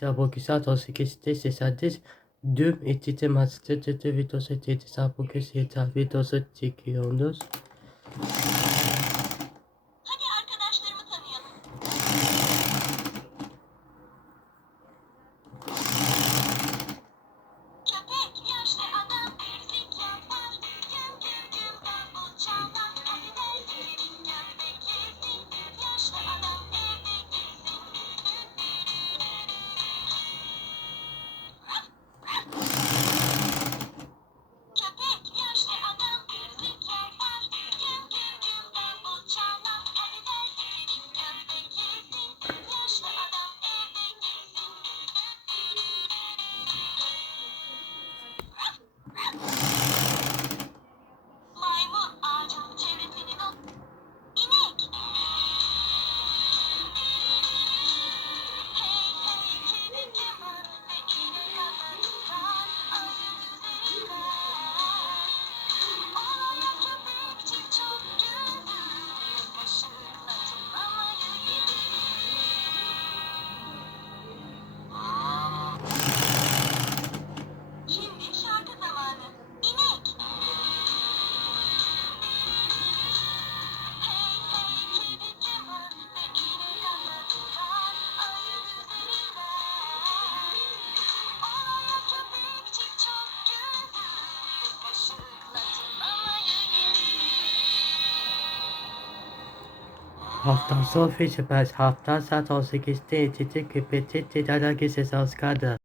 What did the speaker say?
Tabii saat 18'de seslendir. Düm etiti maçta videosu dedi. Saat bugün yeter videosu çekiyoruz. Hadi arkadaşlarımı tanıyalım. Köpek, yaşlı adam, müzik yapar. Güm güm güm davul çalar. Hadi dergilerin göbek yesin. Yaşlı adam evde gitsin. Köpek, yaşlı adam, müzik yapar. Güm güm güm davul çalar. Hadi dergilerin göbek yesin. Yaşlı adam evde gitsin. Maymun ağacın çevresini not. İnek. Hey hey kedi Kemal ve inek anlatırlar ayın üzerinden. Olaya köpekçik çok güldü. Kaşıkla tırnamayı yedi. Şimdi şarkı zamanı. İnek. Hey hey kedi Kemal ve inek anlatırlar ayın üzerinden. Olaya köpekçik çok güldü. Kaşıkla tırnamayı yedi. Hafta sonu Festival hafta saat 18'de etiti köpekte tedarik ses kaldı.